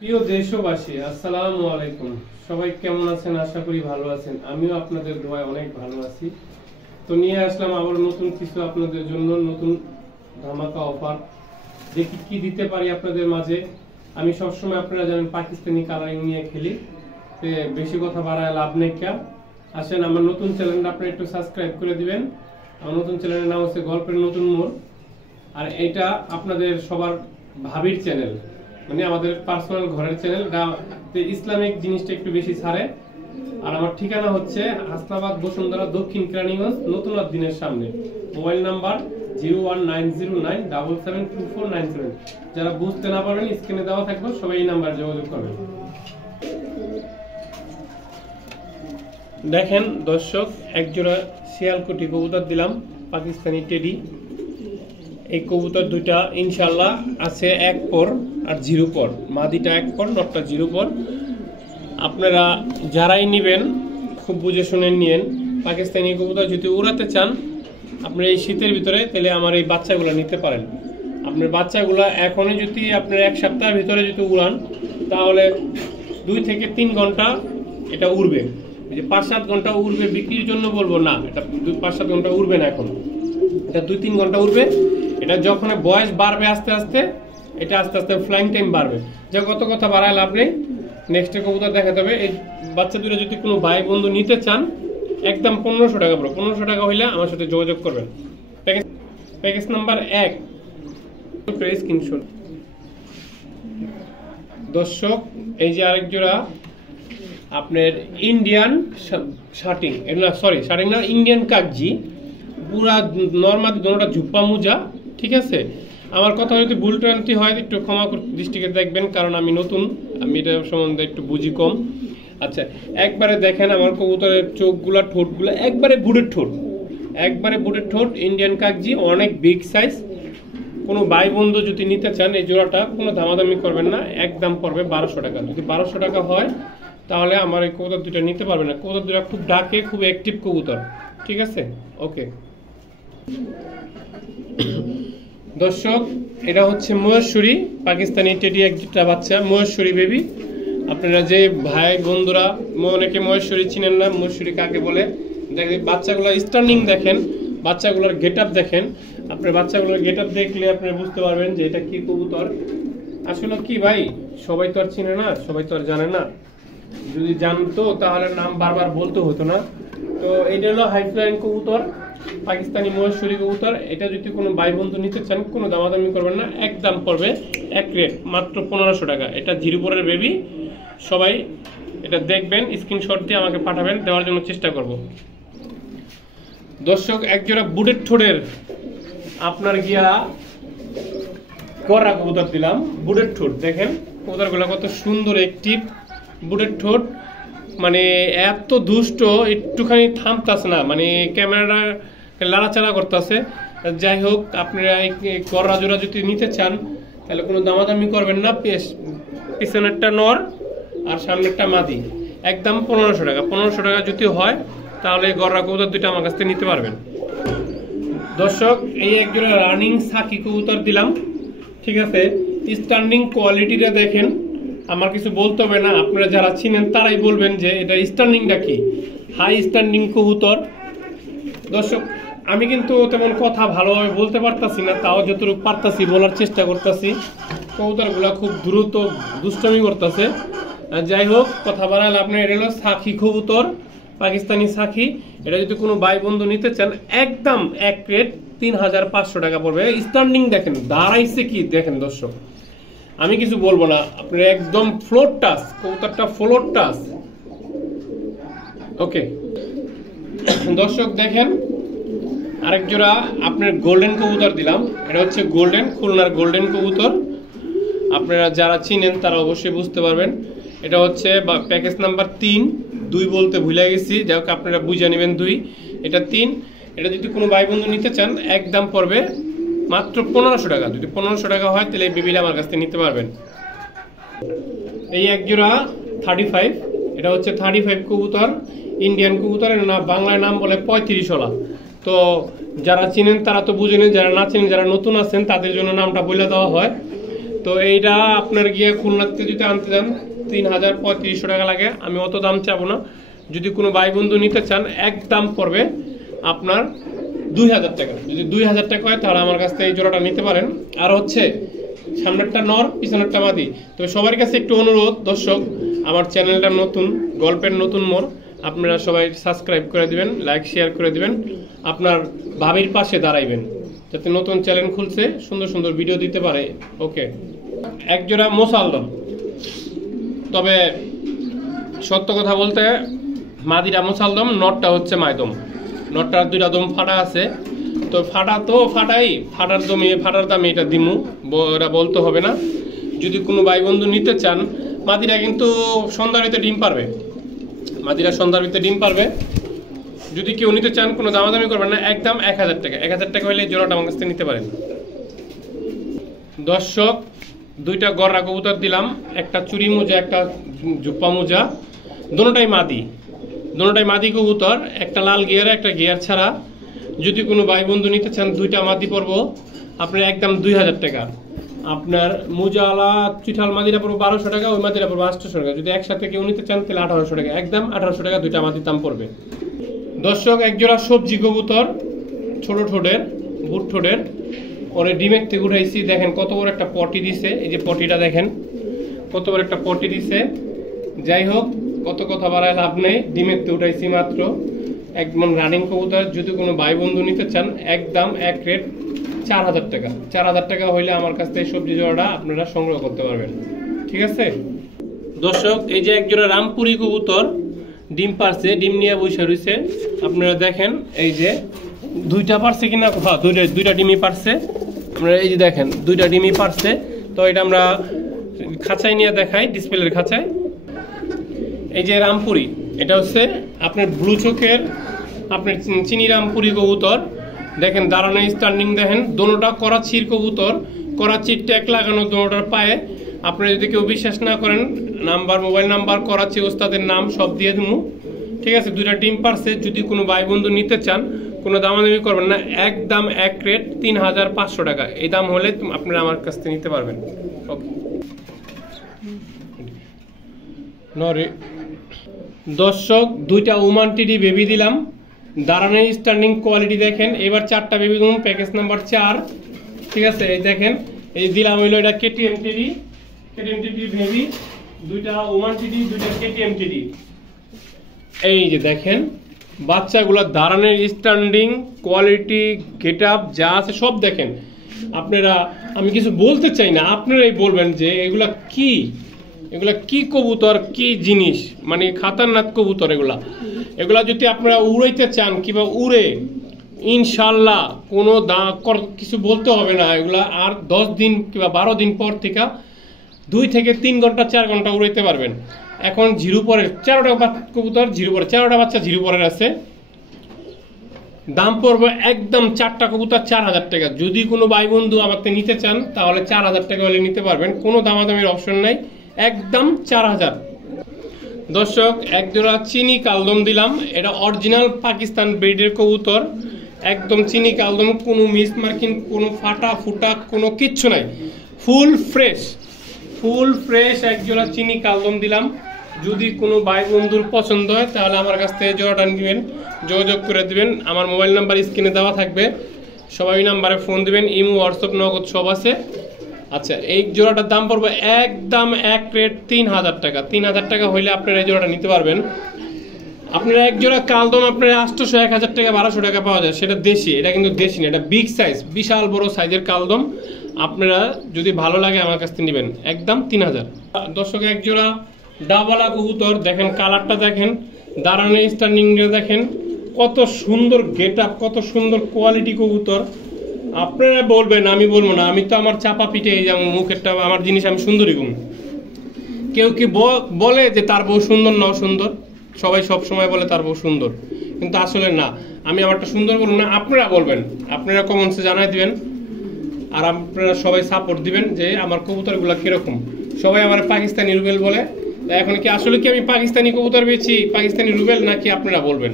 প্রিয় দেশবাসী, আসসালামু আলাইকুম। সবাই কেমন আছেন? আশা করি ভালো আছেন। আমিও আপনাদের দোয়ায় অনেক ভালো আছি। তো নিয়ে আসলাম আবার নতুন কিছু আপনাদের জন্য, নতুন ধামাকা অফার। দেখি কি দিতে পারি আপনাদের মাঝে। আমি সবসময় আপনারা জানেন পাকিস্তানি কালারিং নিয়ে খেলি, তো বেশি কথা বাড়ায় লাভ নেই। আসেন আমার নতুন চ্যানেলটা আপনারা একটু সাবস্ক্রাইব করে দিবেন। আমার নতুন চ্যানেলের নাম হচ্ছে গল্পের নতুন মোড়। আর এটা আপনাদের সবার ভাবির চ্যানেল, মানে আমাদের পার্সোনাল ঘরের চ্যানেল। ইসলামিক জিনিসটা একটু বেশি ছাড়ে। আর আমার ঠিকানা হচ্ছে হাসনাবাদ বসুন্ধরা, দক্ষিণ কেরানীগঞ্জ, নতুন দিনের সামনে। Mobile number 01909772497। যারা বুঝতে না পারবেন স্ক্রিনে দেওয়া থাকবে, সবাই এই নাম্বারে যোগাযোগ করবেন। দেখেন দর্শক, একজোড়া শিয়ালকুটি কবুতর দিলাম, পাকিস্তানি টেডি। এই কবুতর দুইটা ইনশাল্লাহ আছে 1 পর আর 0 পর। মাদিটা 1 পর, নটটা 0 পর। আপনারা যারাই নেবেন খুব বুঝে শুনে নিয়েন। পাকিস্তানি কবুতর যদি উড়াতে চান আপনারা এই শীতের ভিতরে, তাহলে আমার এই বাচ্চাগুলো নিতে পারেন। আপনার বাচ্চাগুলো এখনই যদি আপনার 1 সপ্তাহের ভিতরে যদি উড়ান, তাহলে 2 থেকে 3 ঘন্টা এটা উড়বে। যে 5-7 ঘন্টা উড়বে বিক্রির জন্য বলবো না, এটা 5-7 ঘন্টা উড়বে না, এখন এটা 2-3 ঘন্টা উড়বে। এটা যখন বয়স বাড়বে আস্তে আস্তে, এটা আস্তে আস্তে ফ্লাইং টাইম বাড়বে। যে কত কথা বাড়ায় লাভ নেই। নেক্সট কবুতর দেখাতে হবে। এই বাচ্চা দুটো যদি কোনো ভাই বন্ধু নিতে চান, একদম 1500 টাকা পড়বে। 1500 টাকা হইলে আমার সাথে যোগাযোগ করবেন। Package number 1 screenshot. দর্শক, এই যে আরেক জোড়া আপনার ইন্ডিয়ান শার্টিং, এগুলো সরি শার্টিং না, ইন্ডিয়ান কাগজি, পুরা নর্মাল দোনোটা ঝুপ্পা মুজা। ঠিক আছে, আমার কথা যদি ভুল ট্রান্তি হয় একটু ক্ষমা দৃষ্টিকে দেখবেন, কারণ আমি নতুন, আমি এটা সম্বন্ধে একটু বুঝি কম। আচ্ছা, একবারে দেখেন আমার কবুতরের চোখগুলা, ঠোঁটগুলা একবারে বুড়ের ঠোঁট, একবারে বুড়ের ঠোঁট। ইন্ডিয়ান কাগজি, অনেক বিগ সাইজ। কোনো ভাই বন্ধু যদি নিতে চান এই জোড়াটা, কোনো দামাদামি করবেন না, একদম পড়বে 1200 টাকা। যদি 1200 টাকা হয় তাহলে আমার এই কবুতর দুটো নিতে পারবেন না। কবুতর দুটো খুব ডাকে, খুব অ্যাক্টিভ কবুতর। ঠিক আছে, ওকে। দর্শক, এটা হচ্ছে মহেশ্বরী পাকিস্তানি টেডি, একটা বাচ্চা মহেশ্বরী বেবি। আপনারা যে ভাই বন্ধুরা অনেকে মহেশ্বরী চিনেন না, মহেশ্বরী কাকে বলে দেখেন। বাচ্চাগুলোর স্টার্নিং দেখেন, বাচ্চাগুলোর গেট আপ দেখেন। আপনার বাচ্চাগুলোর গেট আপ দেখলে আপনি বুঝতে পারবেন যে এটা কি কবুতর। আসলে কি ভাই, সবাই তো আর চিনে না, সবাই তো আর জানে না। যদি জানতো তাহলে নাম বারবার বলতে হতো না। তো এটা হলো হাই ফ্লাইং কবুতর, পাকিস্তানি মহেশ্বরী কবুতর। এটা যদি কোনো ভাই বন্ধু নিতে চান, কোনো দামাদামি করবেন না, একদম পড়বে এক রেট, মাত্র 1500 টাকা। এটা 0 পরের বেবি। সবাই এটা দেখবেন, স্ক্রিনশট দিয়ে আমাকে পাঠাবেন, দেওয়ার জন্য চেষ্টা করব। দর্শক, একজোড়া বুটের ঠোঁটের আপনার গিয়া গড়া কবুতর দিলাম। বুটের ঠোঁট দেখেন, কবুতরগুলো কত সুন্দর অ্যাক্টিভ। বুটের ঠোঁট মানে এত দুষ্ট, একটুখানি থামতাছে না, মানে ক্যামেরাটা লাড়াচাড়া করতেছে। যাই হোক, আপনারা এই গড়া জোড়া যদি নিতে চান তাহলে কোনো দামাদামি করবেন না। পিছনেরটা নর আর সামনেরটা মাদি, একদম 1500 টাকা। 1500 টাকা যদি হয় তাহলে গড়া কবুতর দুটো আমার কাছ থেকে নিতে পারবেন। দর্শক, এই একজোড়া রানিং সাকি কবুতর দিলাম। ঠিক আছে, স্ট্যান্ডিং কোয়ালিটিটা দেখেন, আমার কিছু বলতে হবে না, আপনারা যারা চিনেন তারাই বলবেন যে এটা স্ট্যান্ডিংটা কি। হাই স্ট্যান্ডিং কবুতর। দর্শক, আমি কিন্তু তেমন কথা ভালোভাবে বলতে পারতাছি না, তাও যতটুকু পারতাছি বলার চেষ্টা করতেছি। কবুতরগুলা খুব দ্রুত দুষ্টামি করতেছে। যাই হোক, কথা বাড়ালে আপনার এটা হলো সাকি কবুতর, পাকিস্তানি সাকি। এটা যদি কোনো ভাই বন্ধু নিতে চান, একদম এক রেট 3500 টাকা পড়বে। স্ট্যান্ডিং দেখেন, দাঁড়াইছে কি দেখেন। দর্শক, আমি কিছু বলবো না, আপনার একদম ফ্লোর টাচ, কবুতরটা ফ্লোর টাচ। ওকে দর্শক, দেখেন আরেক জোড়া আপনার গোল্ডেন কবুতর দিলাম। এটা হচ্ছে গোল্ডেন, খুলনার গোল্ডেন কবুতর। আপনারা যারা চিনেন তারা অবশ্যই বুঝতে পারবেন। এটা হচ্ছে প্যাকেজ নাম্বার 3, 2 বলতে ভুলে গেছি, যাই হোক আপনারা বুঝে নেবেন 2, এটা 3। এটা যদি কোনো ভাই বন্ধু নিতে চান, একদম পড়বে মাত্র 1500 টাকা। যদি 1500 টাকা হয় তাহলে এই বেবিটা আমার কাছ থেকে নিতে পারবেন। এই এক জোড়া 35, এটা হচ্ছে 35 কবুতর, ইন্ডিয়ান কবুতর। এর না বাংলায় নাম বলে 35ওলা। তো যারা চিনেন তারা তো বুঝে নেন, যারা না চিনেন, যারা নতুন আছেন তাদের জন্য নামটা বলে দেওয়া হয়। তো এইটা আপনার গিয়ে খুলনাতে যদি আনতে যান ৩,৩৫০ টাকা লাগে। আমি অত দাম চাবো না। যদি কোনো ভাই বন্ধু নিতে চান একদম পড়বে আপনার ২,০০০ টাকা। যদি ২,০০০ টাকা হয় তাহলে আমার কাছ থেকে এই জোড়াটা নিতে পারেন। আর হচ্ছে সামনেরটা নর, পিছনেরটা মাদি। তবে সবার কাছে একটু অনুরোধ দর্শক, আমার চ্যানেলটা নতুন, গল্পের নতুন মোড়, আপনারা সবাই সাবস্ক্রাইব করে দিবেন, লাইক শেয়ার করে দিবেন, আপনার ভাবির পাশে দাঁড়াইবেন যাতে নতুন চ্যানেল খুলছে সুন্দর সুন্দর ভিডিও দিতে পারে। ওকে, এক জোড়া মোসালদম। তবে সত্য কথা বলতে মাদিরা মোসালদম, নটটা হচ্ছে মাইদম। নটটার দুইটা দম ফাটা আছে। তো ফাটা তো ফাটাই, ফাটার দামে এটা দিমু, ওরা বলতে হবে না। যদি কোনো ভাই বন্ধু নিতে চান, মাদিরা কিন্তু সন্ধ্যার ভিতরে ডিম পারবে, মাদিরা সন্ধ্যার ভিতরে ডিম পারবে। যদি কেউ নিতে চান কোনো দামাদামি করবেন না, একদম ১,০০০ টাকা। ১,০০০ টাকা হলে জোড়াটা আমার কাছ থেকে নিতে পারেন। দর্শক, দুইটা গররা কবুতর দিলাম, একটা চুরি মোজা, একটা জুপ্পা মোজা, দুটোটাই মাদি কবুতর, একটা লাল গিয়ার, একটা গিয়ার ছাড়া। যদি কোনো ভাই বন্ধু নিতে চান, দুইটা মাদি পড়বো আপনার একদম ২,০০০ টাকা। আপনার মুজাওয়ালা চিঠাল মাদিরা পড়বো ১২০০ টাকা, ওই মাদিরা পড়বো ৮০০ টাকা। যদি একসাথে কেউ নিতে চান তাহলে ১৮০০ টাকা, একদম ১৮০০ টাকা দুইটা মাদির দাম পড়বে। দর্শক, একজোড়া সবজি কবুতর, ছোট ঠোঁটের, বুট ঠোঁটের, ওরে ডিমের থেকে উঠাইছি। দেখেন কত বড় একটা পটি দিছে, এই যে পটিটা দেখেন কত বড় একটা পটি দিছে। যাই হোক, কত কথা বাড়ায় লাভ নেই, ডিমের থেকে উঠাইছি মাত্র। একদম রানিং কবুতর। যদি কোনো ভাই বন্ধু নিতে চান একদম এক রেট ৪,০০০ টাকা। ৪,০০০ টাকা হইলে আমার কাছ থেকে সবজি জোড়াটা আপনারা সংগ্রহ করতে পারবেন। ঠিক আছে দর্শক, এই যে একজোড়া রামপুরি কবুতর ডিম পারছে, ডিম নিয়ে বসে রয়েছে। আপনারা দেখেন এই যে দুইটা পারছে কিনা, হ্যাঁ দুইটা ডিমই পারছে। আপনারা এই যে দেখেন দুইটা ডিমই পারছে। তো এটা আমরা খাঁচায় নিয়ে দেখাই, ডিসপ্লের খাঁচায়। এই যে রামপুরি, এটা হচ্ছে আপনার ব্লু চোখের আপনার চিনি রামপুরি কবুতর। দেখেন দাঁড়ানো স্ট্যান্ডিং দেখেন, দোনোটা করাচির কবুতর, করাচির ট্যাগ লাগানো দোনোটার পায়ে। আপনারা যদি কেউ বিশ্বাস না করেন, নাম্বার, মোবাইল নাম্বার, করাচি ওস্তাদের নাম সব দিয়ে দেবো। ঠিক আছে, দুইটা ডিম পারছে। যদি কোনো ভাই বন্ধু নিতে চান কোনো দামাদামি করবেন না, একদম এক রেট ৩,৫০০ টাকা। এই দাম হলে আপনারা আমার কাছ থেকে নিতে পারবেন। ওকে দর্শক, দুইটা ওমান টিডি বেবি দিলাম, দাঁড়ানো স্ট্যান্ডিং কোয়ালিটি দেখেন। এবার 4টা বেবি দিলাম, প্যাকেজ নাম্বার 4। ঠিক আছে, এই দেখেন এই দিলাম হইলো এটা কেটিএম টিডি বেবি, দুইটা ওমান টিডি, দুইটা কেটিএম টিডি। এই যে দেখেন বাচ্চাগুলো দাঁড়ানোর স্ট্যান্ডিং কোয়ালিটি, গেট আপ যা আছে সব দেখেন। আপনারা, আমি কিছু বলতে চাই না, আপনারাই বলবেন যে এগুলা কি কবুতর, কি জিনিস, মানে খাতারনাক কবুতর এগুলা। এগুলা যদি আপনারা উড়াইতে চান কিংবা উড়ে, ইনশাল্লাহ কোনো কিছু বলতে হবে না। এগুলা আর 10 দিন কিংবা 12 দিন পর থেকে 2 থেকে 3 ঘন্টা 4 ঘন্টা উড়াইতে পারবেন। এখন জিরো পরের 4টা কবুতর, জিরো পরে 4টা বাচ্চা জিরো পরের আছে। দাম পড়বে একদম 4টা কবুতর ৪,০০০ টাকা। যদি কোনো ভাই বন্ধু আমাকে নিতে চান তাহলে ৪,০০০ টাকা হলে নিতে পারবেন, কোনো দামাদামির অপশন নাই, একদম ৪,০০০। দর্শক, একজোড়া চিনি কালদম দিলাম, এটা অরিজিনাল পাকিস্তান ব্রিডের কবুতর, একদম চিনি কালদম, কোনো মিস মার্কিং, কোনো ফাটা ফুটা কোনো কিচ্ছু নাই, ফুল ফ্রেশ একজোড়া চিনি কালদম দিলাম। যদি কোনো ভাই বন্ধুর পছন্দ হয় তাহলে আমার কাছ থেকে জোড়াটা নেবেন, যোগাযোগ করে দিবেন। আমার মোবাইল নাম্বার স্ক্রিনে দেওয়া থাকবে, সবাই নাম্বারে ফোন দিবেন, ইমো, হোয়াটসঅ্যাপ, নগদ সব আছে। আচ্ছা, এই জোড়াটার দাম পড়বে একদম এক রেট ৩,০০০ টাকা। ৩,০০০ টাকা হইলে আপনারা এই জোড়াটা নিতে পারবেন। আপনারা এক জোড়া কালদম আপনারা ৮০০, ১,০০০ টাকা, ১২০০ টাকা পাওয়া যায়, সেটা দেশি। এটা কিন্তু দেশি না, এটা বিগ সাইজ, বিশাল বড় সাইজের কালদম। আপনারা যদি ভালো লাগে আমার কাছ থেকে নেবেন, একদম ৩,০০০। দর্শক, এক জোড়া ডাবলা কবুতর দেখেন, কালারটা দেখেন, দাঁড়ানো স্ট্যান্ডিং দেখেন, কত সুন্দর গেট আপ, কত সুন্দর কোয়ালিটি কবুতর। আপনারা বলবেন, আমি বলবো না, আমি তো আমার চাপা পিঠে এই যেমন মুখেরটা আমার জিনিস আমি সুন্দরই গুম। কেউ কি বলে যে তার বউ সুন্দর না অসুন্দর, সবাই সব সময় বলে তার বউ সুন্দর, কিন্তু আসলে না। আমি আমারটা সুন্দর বলবো না, আপনারা বলবেন, আপনারা কমেন্টসে জানাই দিবেন। আর আপনারা সবাই সাপোর্ট দিবেন যে আমার কবুতরগুলো কিরকম। সবাই আমার পাকিস্তানি রুবেল বলে, এখন কি আসলে কি আমি পাকিস্তানি কবুতর বেছি, পাকিস্তানি রুবেল নাকি আপনারা বলবেন।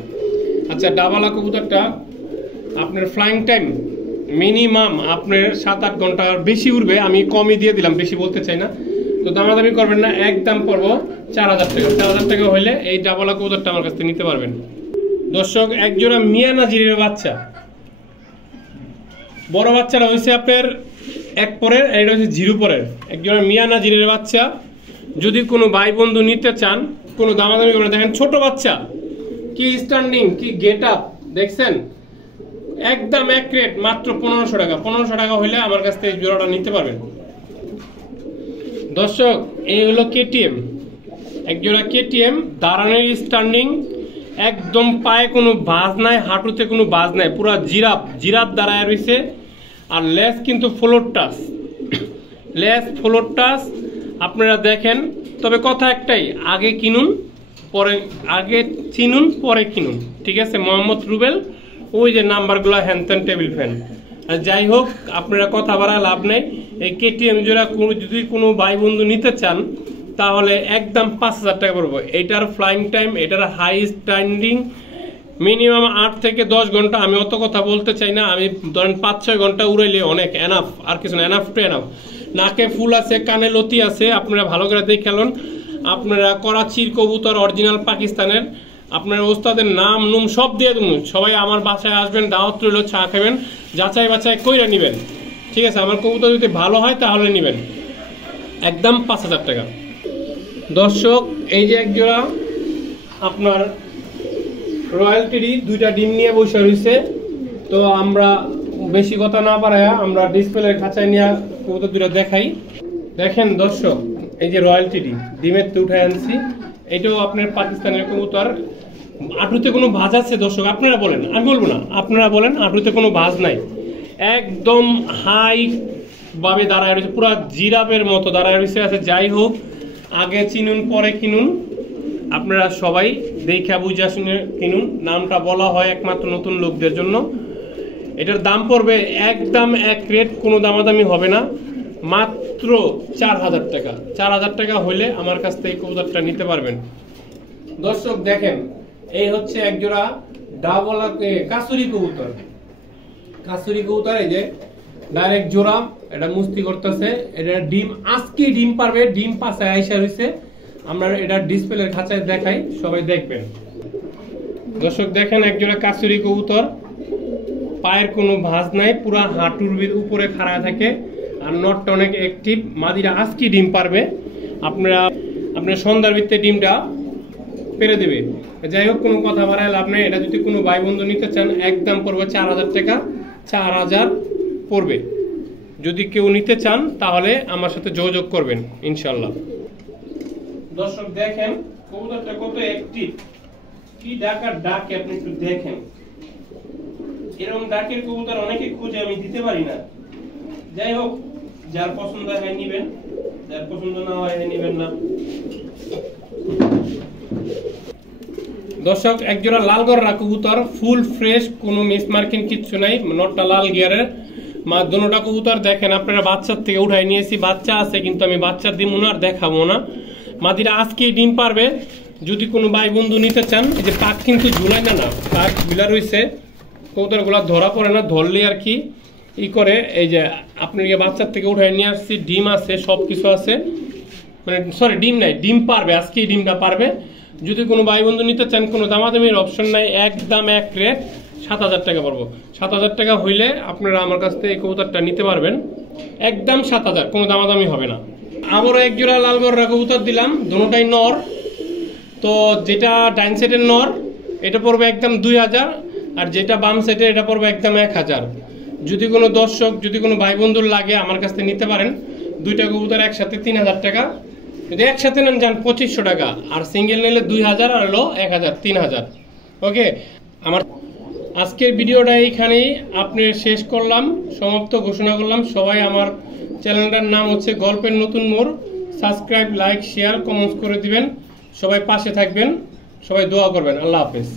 আচ্ছা, ডাবালা কবুতরটা আপনার ফ্লাইং টাইম মিনিমাম আপনার 7-8 ঘন্টা বেশি উড়বে, আমি কমই দিয়ে দিলাম, বেশি বলতে চাই না। তো দামাদামি করবেন না, একদম পড়বো 4000 টাকা। 4000 টাকা হইলে এই ডাবলা কবুতরটা আমার কাছ থেকে নিতে পারবেন। দর্শক, এক জোড়া মিয়া নাজিরের বাচ্চা, বড় বাচ্চাটা হয়েছে আপনার 1 পরের, এটা হচ্ছে 0 পরের। এক জোড়া মিয়া নাজিরের বাচ্চা, যদি কোনো ভাই বন্ধু নিতে চান কোনো দামাদামি করে। দেখেন ছোট বাচ্চা, কি স্ট্যান্ডিং, কি গেট আপ দেখছেন, একদম এক রেট মাত্র 1500 টাকা। 1500 টাকা হইলে আমার কাছ থেকে জোড়াটা নিতে পারবেন। দর্শক, এই হলো কেটিএম, এক জোড়া কেটিএম, দাঁড়ানোর স্ট্যান্ডিং, একদম পায়ে কোনো বাজ নাই, হাঁটুতে কোনো বাজ নাই, পুরা জিরাফ দাঁড়ায় রয়েছে। আর লেস কিন্তু floor touch, less floor touch আপনারা দেখেন। তবে কথা একটাই, আগে কিনুন পরে, আগে চিনুন পরে কিনুন, ঠিক আছে? মোহাম্মদ রুবেল, ওই যে নাম্বারগুলো হ্যানত্যান টেবিল ফ্যান। আর যাই হোক, আপনারা কথা বাড়ায় লাভ নেই। এই কেটিএম জোড়া যদি কোনো ভাই বন্ধু নিতে চান তাহলে একদম 5000 টাকা পড়বো। এটার ফ্লাইং টাইম, এটার হাই স্ট্যান্ডিং মিনিমাম 8 থেকে 10 ঘন্টা। আমি অত কথা বলতে চাই না, আমি ধরেন 5-6 ঘন্টা উড়াইলে অনেক, এনাফ, আর কিছু না, এনাফ টু এনাফ। নাকে ফুল আছে, কানে লতি আছে, আপনারা ভালো করে দেখে খেলুন। আপনারা করাচির কবুতর, অরিজিনাল পাকিস্তানের, আপনার ওস্তাদের নাম নুম সব দিয়ে দেবো। সবাই আমার বাসায় আসবেন, দাওয়াত রইল, চা খাবেন, যাচাই বাছাই কইরা নেবেন, ঠিক আছে? আমার কবুতর যদি ভালো হয় তাহলে নেবেন, একদম 5000 টাকা। দর্শক, এই যে এক জোড়া আপনার রয়্যাল টেডি, 2টা ডিম নিয়ে বসে রয়েছে। তো আমরা বেশি কথা না পারায় আমরা ডিসপ্লের খাঁচায় নিয়ে কবুতর 2টা দেখাই। দেখেন দর্শক, এই যে রয়্যাল টেডি ডিমের তো উঠায় আনছি, এটাও আপনার পাকিস্তানের কবুতর। আঁটুতে কোনো ভাঁজ আছে দর্শক? আপনারা বলেন, আমি বলবো না, আপনারা বলেন। আঁটুতে কোনো ভাঁজ নাই, একদম হাই ভাবে দাঁড়ায় রয়েছে, পুরো জিরাফের মতো দাঁড়ায় রয়েছে আছে। যাই হোক, আগে চিনুন পরে কিনুন, আপনারা সবাই দেখা বুঝা শুনে কিনুন। নামটা বলা হয় একমাত্র নতুন লোকদের জন্য। এটার দাম পড়বে একদম এক রেট, কোনো দামাদামি হবে না, মাত্র 4000 টাকা। 4000 টাকা হইলে আমার কাছ থেকে কবুতরটা নিতে পারবেন। দর্শক দেখেন, এই হচ্ছে এক জোড়া ডাবল কাসুরি কবুতর। কাসুরি কবুতর, এই যে ডাইরেক্ট জোড়া, এটা মুস্তি করতেছে। এটা ডিম আজকে ডিম পারবে, ডিম পাশে আইসা রয়েছে। আমরা এটা ডিসপ্লের খাঁচায় দেখাই, সবাই দেখবেন। দর্শক দেখেন, এক জোড়া কাসুরি কবুতর, পায়ের কোনো ভাঁজ নাই, পুরা হাঁটুর উপরে খাড়া থাকে। আর নটটা অনেক অ্যাক্টিভ, মাদিরা আজকে ডিম পারবে। আপনার সন্ধ্যার ভিত্তিতে ডিমটা পেরে দেবে। যাই হোক, কোনো কথা বাড়ায় লাভ নেই। এটা যদি কোনো ভাই বন্ধু নিতে চান একদম পড়বে 4000 টাকা, 4000 পড়বে। যদি কেউ নিতে চান তাহলে আমার সাথে যোগাযোগ করবেন ইনশাল্লাহ। দর্শক দেখেন কবুতরটা কত অ্যাক্টিভ, কি ডাকার ডাকে আপনি একটু দেখেন। এরকম ডাকের কবুতর অনেকে খুঁজে, আমি দিতে পারি না। যাই হোক, যার পছন্দ হয় নিবেন, যার পছন্দ না হয় নিবেন না। দর্শক, একজোড়া লাল গররা কবুতর, ফুল ফ্রেশ, কোনো মিস মার্কিং কিচ্ছু নাই, নটটা লাল গিয়ারের। দুটোটা কবুতর দেখেন, আপনারা বাচ্চার থেকে উঠাই নিয়েছি, বাচ্চা আছে কিন্তু আমি বাচ্চা দিব না আর দেখাবো না। মাদিরা আজকেই ডিম পারবে। যদি কোনো ভাই বন্ধু নিতে চান, এই যে পাক কিন্তু ঝুলাই না, পাক ঝুলা রয়েছে, কবুতরগুলা ধরা পড়ে না, ধরলে আর কি ই করে। এই যে আপনার বাচ্চার থেকে উঠাই নিয়ে আসছি, ডিম আছে, সবকিছু আছে, মানে সরি ডিম নাই, ডিম পারবে, আজকেই ডিমটা পারবে। যদি কোনো ভাই বন্ধু নিতে চান কোনো দামাদামির অপশন নাই, একদম এক রেট 7000 টাকা পড়বো। 7000 টাকা হইলে আপনারা আমার কাছ থেকে এই কবুতরটা নিতে পারবেন, একদম 7000, কোনো দামাদামি হবে না। আবারও এক জোড়া লাল গররা কবুতর দিলাম, দুটোটাই নর। তো যেটা ডাইন সেটের নর এটা পড়বে একদম 2000, আর যেটা বাম সেটে এটা পড়বে একদম 1000। যদি কোনো দর্শক, যদি কোনো ভাই বন্ধুর লাগে আমার কাছ থেকে নিতে পারেন। 2টা কবুতর একসাথে 3000 টাকা, যদি একসাথে নেন যান 2500 টাকা, আর সিঙ্গেল নিলে 2000, আর হলো 1000, 3000। ওকে, আমার আজকের ভিডিওটা এইখানেই আপনি শেষ করলাম, সমাপ্ত ঘোষণা করলাম। সবাই আমার চ্যানেলটার নাম হচ্ছে গল্পের নতুন মোড়, সাবস্ক্রাইব, লাইক, শেয়ার, কমেন্টস করে দিবেন। সবাই পাশে থাকবেন, সবাই দোয়া করবেন। আল্লাহ হাফেজ।